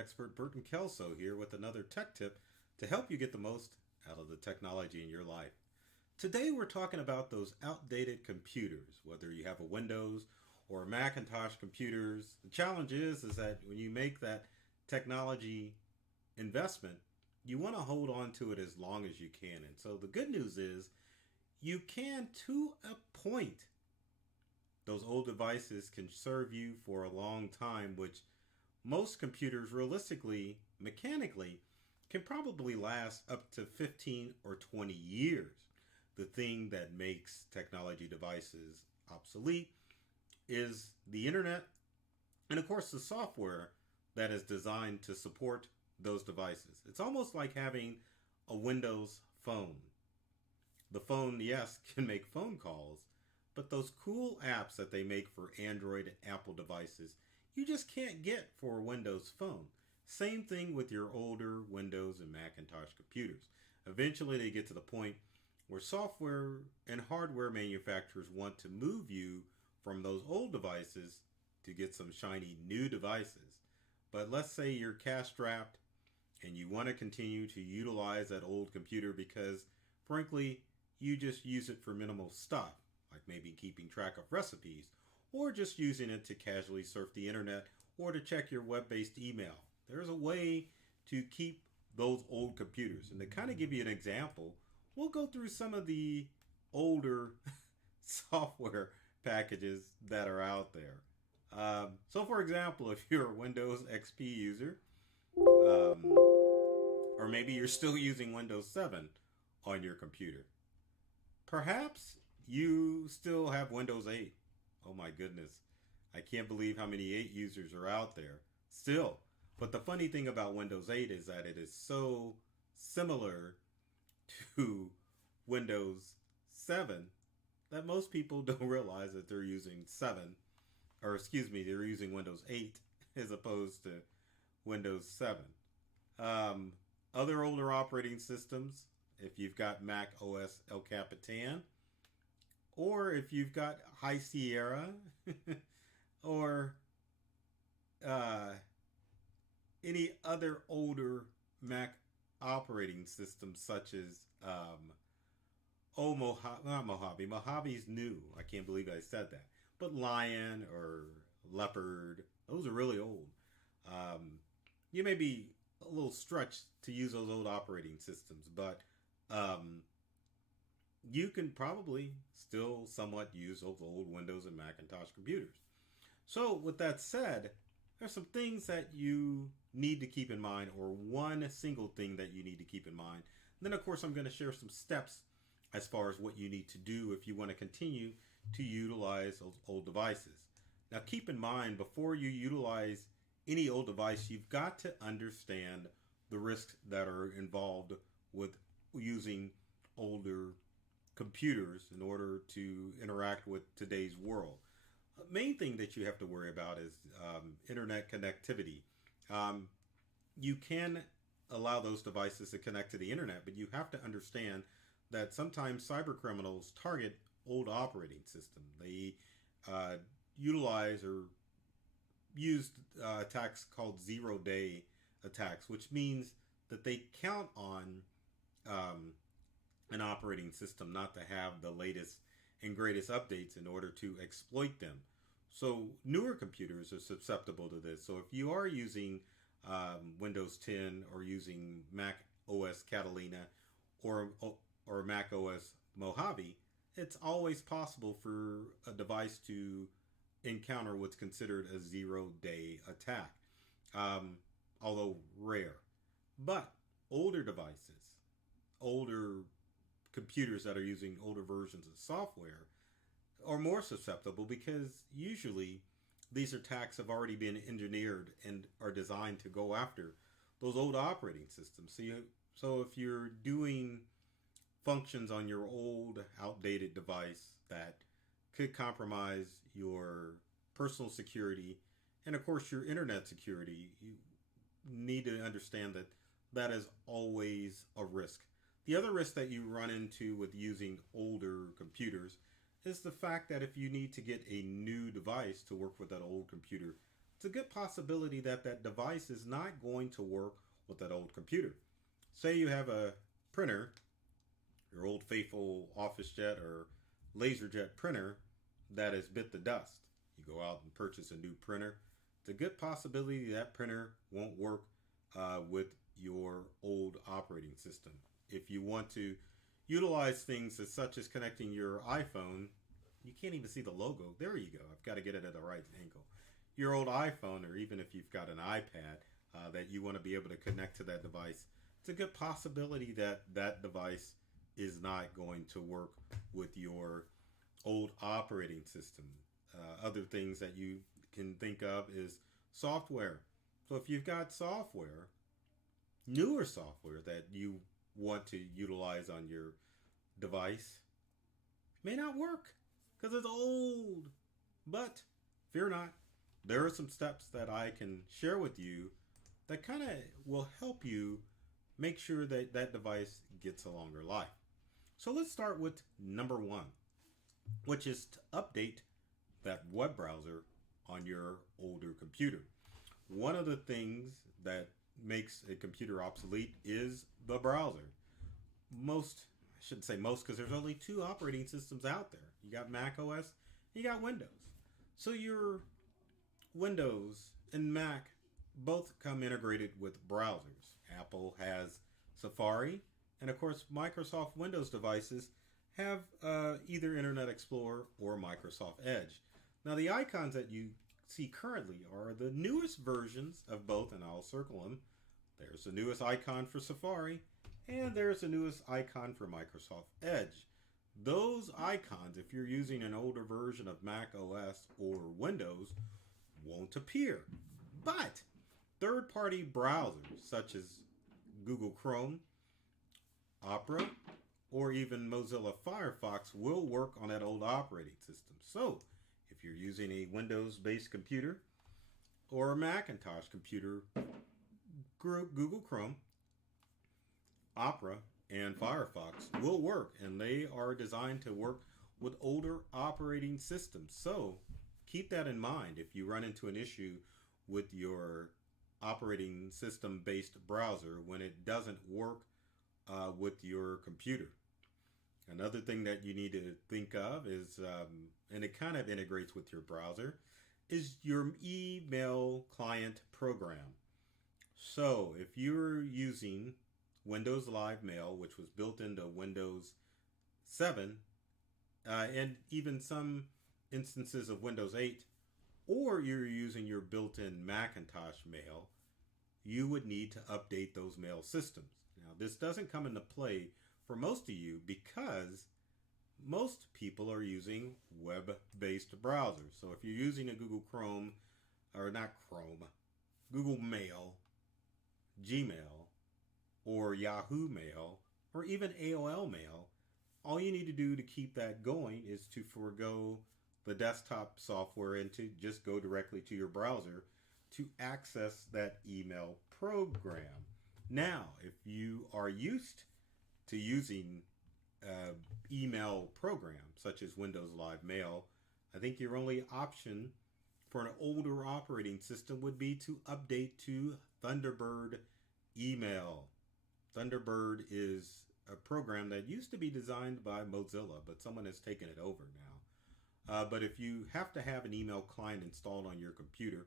expert Burton Kelso here with another tech tip to help you get the most out of the technology in your life. Today we're talking about those outdated computers, whether you have a Windows or a Macintosh computers. The challenge is that when you make that technology investment, you want to hold on to it as long as you can. And so the good news is you can, to a point. Those old devices can serve you for a long time, which most computers realistically, mechanically, can probably last up to 15 or 20 years. The thing that makes technology devices obsolete is the internet and, of course, the software that is designed to support those devices. It's almost like having a Windows phone. The phone, yes, can make phone calls, but those cool apps that they make for Android and Apple devices, you just can't get for a Windows phone. Same thing with your older Windows and Macintosh computers. Eventually they get to the point where software and hardware manufacturers want to move you from those old devices to get some shiny new devices. But let's say you're cash strapped and you want to continue to utilize that old computer because, frankly, you just use it for minimal stuff, like maybe keeping track of recipes, or just using it to casually surf the internet or to check your web-based email. There's a way to keep those old computers. And to kind of give you an example, we'll go through some of the older software packages that are out there. So for example, if you're a Windows XP user, or maybe you're still using Windows 7 on your computer, perhaps you still have Windows 8. Oh my goodness. I can't believe how many 8 users are out there still. But the funny thing about Windows 8 is that it is so similar to Windows 7 that most people don't realize that they're using 7, or excuse me, they're using Windows 8 as opposed to Windows 7. Other older operating systems, if you've got Mac OS El Capitan, or if you've got High Sierra, or any other older Mac operating systems such as not Mojave. Mojave's new. I can't believe I said that. But Lion or Leopard, those are really old. You may be a little stretched to use those old operating systems, but you can probably still somewhat use those old Windows and Macintosh computers. So with that said, there's some things that you need to keep in mind, or one single thing that you need to keep in mind. And then of course I'm going to share some steps as far as what you need to do if you want to continue to utilize those old devices. Now keep in mind, before you utilize any old device, you've got to understand the risks that are involved with using older computers in order to interact with today's world. The main thing that you have to worry about is internet connectivity. You can allow those devices to connect to the internet, but you have to understand that sometimes cyber criminals target old operating systems. They utilize or use attacks called zero-day attacks, which means that they count on an operating system not to have the latest and greatest updates in order to exploit them. So newer computers are susceptible to this. So if you are using Windows 10 or using Mac OS Catalina or Mac OS Mojave, it's always possible for a device to encounter what's considered a zero-day attack, although rare. But older devices, older computers that are using older versions of software are more susceptible because usually these attacks have already been engineered and are designed to go after those old operating systems. So if you're doing functions on your old outdated device that could compromise your personal security and of course your internet security, you need to understand that that is always a risk. The other risk that you run into with using older computers is the fact that if you need to get a new device to work with that old computer, it's a good possibility that that device is not going to work with that old computer. Say you have a printer, your old faithful OfficeJet or LaserJet printer that has bit the dust. You go out and purchase a new printer. It's a good possibility that printer won't work with your old operating system. If you want to utilize things such as connecting your iPhone, you can't even see the logo. There you go. I've got to get it at the right angle. Your old iPhone, or even if you've got an iPad that you want to be able to connect to that device, it's a good possibility that that device is not going to work with your old operating system. Other things that you can think of is software. So if you've got software, newer software that you want to utilize on your device, may not work because it's old. But fear not, there are some steps that I can share with you that kind of will help you make sure that that device gets a longer life. So let's start with number one, which is to update that web browser on your older computer. One of the things that makes a computer obsolete is the browser. I shouldn't say most because there's only two operating systems out there. You got Mac OS, you got Windows. So your Windows and Mac both come integrated with browsers. Apple has Safari, and of course Microsoft Windows devices have either Internet Explorer or Microsoft Edge. Now the icons that you see currently are the newest versions of both, and I'll circle them. There's the newest icon for Safari, and there's the newest icon for Microsoft Edge. Those icons, if you're using an older version of Mac OS or Windows, won't appear. But third-party browsers such as Google Chrome, Opera, or even Mozilla Firefox will work on that old operating system. So if you're using a Windows-based computer or a Macintosh computer, Google Chrome, Opera, and Firefox will work, and they are designed to work with older operating systems. So keep that in mind if you run into an issue with your operating system-based browser when it doesn't work with your computer. Another thing that you need to think of is, and it kind of integrates with your browser, is your email client program. So if you're using Windows Live Mail, which was built into Windows 7, and even some instances of Windows 8, or you're using your built-in Macintosh Mail, you would need to update those mail systems. Now, this doesn't come into play for most of you because most people are using web-based browsers. So if you're using a Google Chrome, or not Chrome, Google Mail, Gmail, or Yahoo Mail, or even AOL Mail, all you need to do to keep that going is to forego the desktop software and to just go directly to your browser to access that email program. Now, if you are used to using email programs such as Windows Live Mail, I think your only option for an older operating system would be to update to Thunderbird email. Thunderbird is a program that used to be designed by Mozilla, but someone has taken it over now. But if you have to have an email client installed on your computer,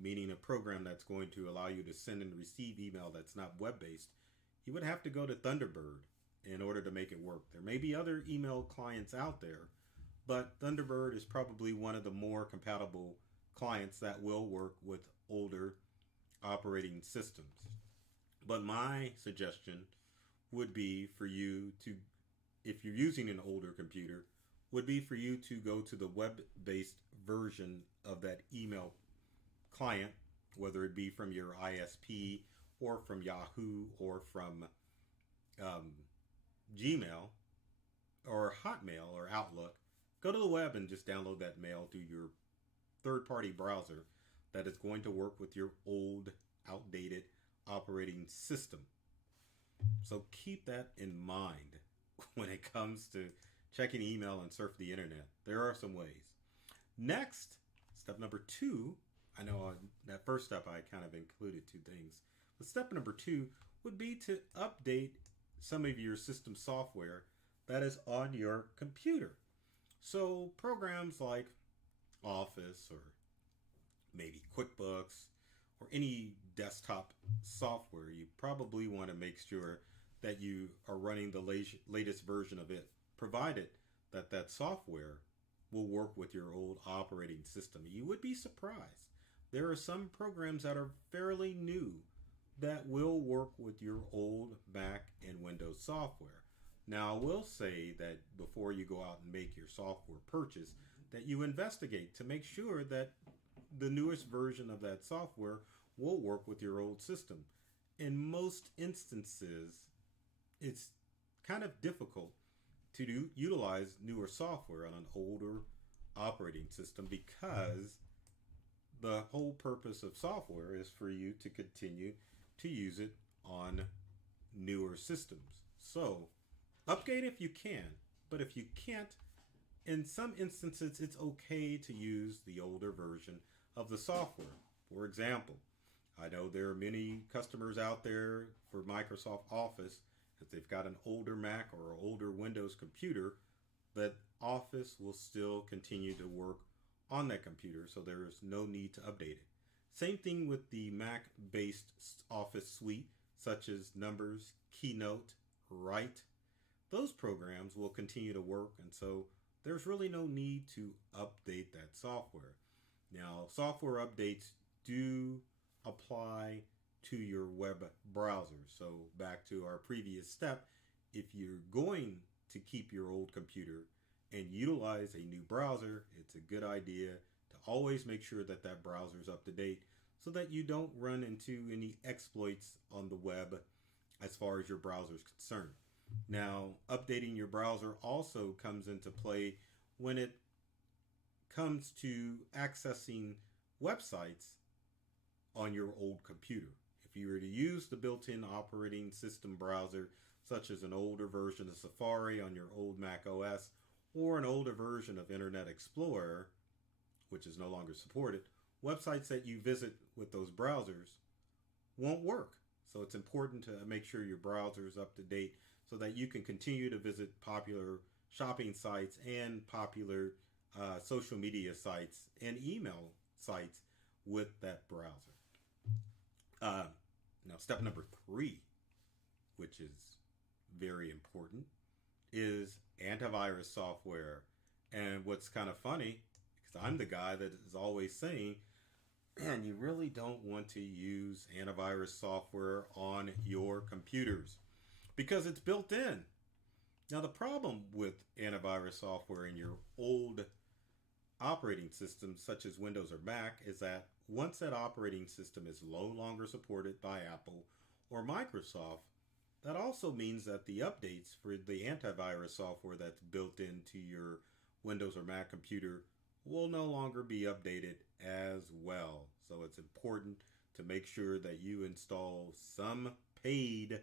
meaning a program that's going to allow you to send and receive email that's not web-based, you would have to go to Thunderbird in order to make it work. There may be other email clients out there, but Thunderbird is probably one of the more compatible clients that will work with older operating systems. But my suggestion would be for you to, if you're using an older computer, would be for you to go to the web-based version of that email client, whether it be from your ISP or from Yahoo or from Gmail or Hotmail or Outlook. Go to the web and just download that mail to your third-party browser that is going to work with your old, outdated operating system. So keep that in mind when it comes to checking email and surf the internet. There are some ways. Next, step number 2, I know that first step I kind of included two things. But step number two would be to update some of your system software that is on your computer. So programs like Office or maybe QuickBooks or any desktop software, you probably want to make sure that you are running the latest version of it, provided that that software will work with your old operating system. You would be surprised. There are some programs that are fairly new that will work with your old Mac and Windows software. Now, I will say that before you go out and make your software purchase, that you investigate to make sure that the newest version of that software will work with your old system. In most instances, it's kind of difficult to utilize newer software on an older operating system because the whole purpose of software is for you to continue to use it on newer systems. So, upgrade if you can, but if you can't, in some instances, it's okay to use the older version of the software. For example, I know there are many customers out there for Microsoft Office, if they've got an older Mac or an older Windows computer, that Office will still continue to work on that computer, so there is no need to update it. Same thing with the Mac-based Office suite, such as Numbers, Keynote, Write. Those programs will continue to work, and so there's really no need to update that software. Now, software updates do apply to your web browser. So back to our previous step, if you're going to keep your old computer and utilize a new browser, it's a good idea to always make sure that that browser is up to date so that you don't run into any exploits on the web as far as your browser is concerned. Now, updating your browser also comes into play when it comes to accessing websites on your old computer. If you were to use the built-in operating system browser, such as an older version of Safari on your old Mac OS, or an older version of Internet Explorer, which is no longer supported, websites that you visit with those browsers won't work. So it's important to make sure your browser is up to date so that you can continue to visit popular shopping sites and popular social media sites and email sites with that browser. Now, step number 3, which is very important, is antivirus software. And what's kind of funny, because I'm the guy that is always saying, man, you really don't want to use antivirus software on your computers because it's built in. Now, the problem with antivirus software in your old operating systems, such as Windows or Mac, is that once that operating system is no longer supported by Apple or Microsoft, that also means that the updates for the antivirus software that's built into your Windows or Mac computer will no longer be updated as well. So it's important to make sure that you install some paid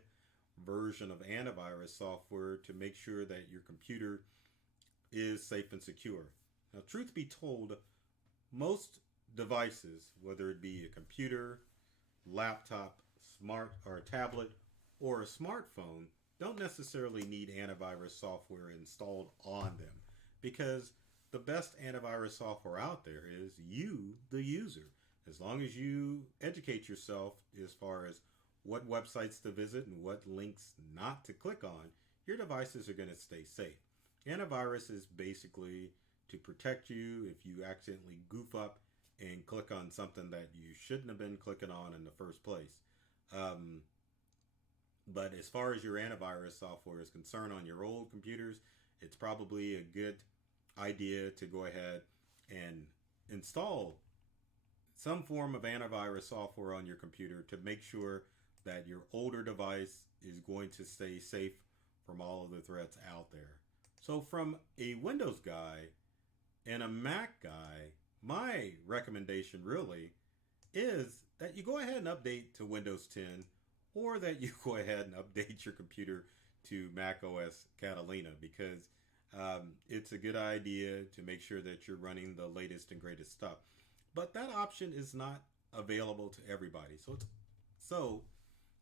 version of antivirus software to make sure that your computer is safe and secure. Now, truth be told, most devices, whether it be a computer, laptop, smart or a tablet, or a smartphone, don't necessarily need antivirus software installed on them because the best antivirus software out there is you, the user. As long as you educate yourself as far as what websites to visit and what links not to click on, your devices are going to stay safe. Antivirus is basically to protect you if you accidentally goof up and click on something that you shouldn't have been clicking on in the first place. But as far as your antivirus software is concerned on your old computers, it's probably a good idea to go ahead and install some form of antivirus software on your computer to make sure that your older device is going to stay safe from all of the threats out there. So from a Windows guy and a Mac guy, my recommendation really is that you go ahead and update to Windows 10 or that you go ahead and update your computer to Mac OS Catalina because it's a good idea to make sure that you're running the latest and greatest stuff. but that option is not available to everybody. So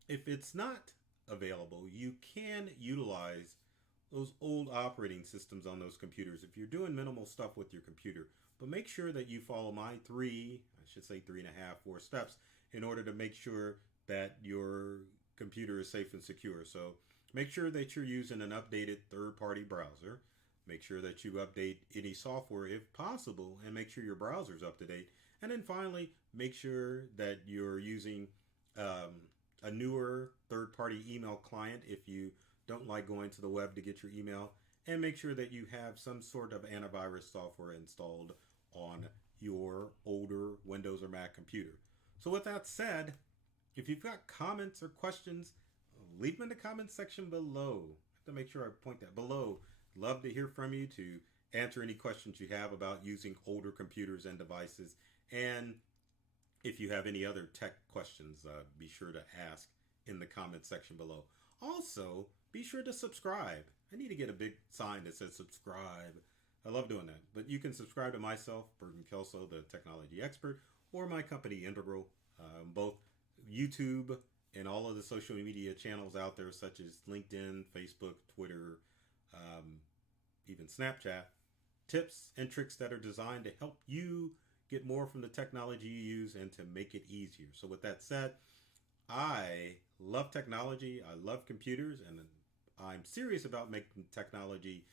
if it's not available, you can utilize those old operating systems on those computers if you're doing minimal stuff with your computer. But make sure that you follow my I should say 3.5, 4 steps in order to make sure that your computer is safe and secure. So make sure that you're using an updated third-party browser. Make sure that you update any software if possible, and make sure your browser's up to date. And then finally, make sure that you're using a newer third-party email client if you don't like going to the web to get your email, and make sure that you have some sort of antivirus software installed on your older Windows or Mac computer. So with that said, if you've got comments or questions, leave them in the comments section below. I have to make sure I point that below. Love to hear from you to answer any questions you have about using older computers and devices. And if you have any other tech questions, be sure to ask in the comment section below. Also, be sure to subscribe. I need to get a big sign that says subscribe. I love doing that. But you can subscribe to myself, Burton Kelso, the technology expert, or my company, Integral, both YouTube and all of the social media channels out there, such as LinkedIn, Facebook, Twitter, even Snapchat. Tips and tricks that are designed to help you get more from the technology you use and to make it easier. So with that said, I love technology. I love computers, and I'm serious about making technology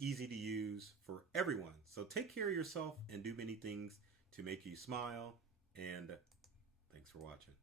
easy to use for everyone. So take care of yourself and do many things to make you smile. And thanks for watching.